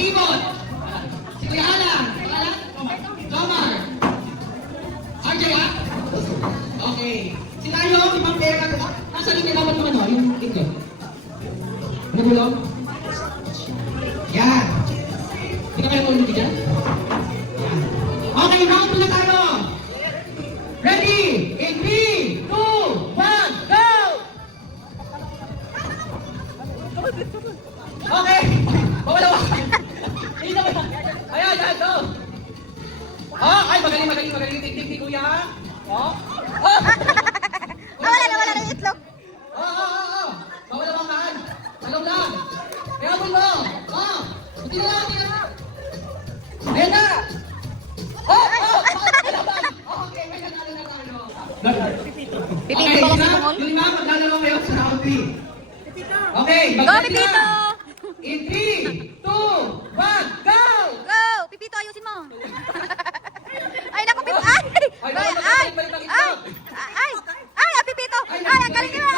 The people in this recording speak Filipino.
Mag-ibon. Si Kuya Alan. Pangalan? Jomar. RJ, ha? Okay. Si Tayo, si Ma'am Pera. Nasa linya dapat yung ano, yung ito. Nagulong? Yan. Hindi ka kaya tulog dyan? Yan. Okay, round 2 na tayo. Ready? In 3, 2, 1, go! Okay. Bawalawa. Hindi na ba? Ayan, ayan, go. Oh, ay, magaling. Tik ni Kuya. Oh. Oh. Nawala na yung itlog. Oh. Bawalawa kaan. Salong lang. Kaya mo mo. Oh. Hindi na. Ayan na. Oh. Okay, may nanalo na tayo. Pipito Okay, ba kasi lima, bungol? yung lima, maglalaro kayo sa round 3. Okay, Go, mag-ready Pipito! na. In 3, 2, 1, go! Go! Pipito, ayusin mo. Ay, naku, Pipito. Ay! Ay, Ay! balik. Ay! Ay! Pipito! Ay, ang galing nyo!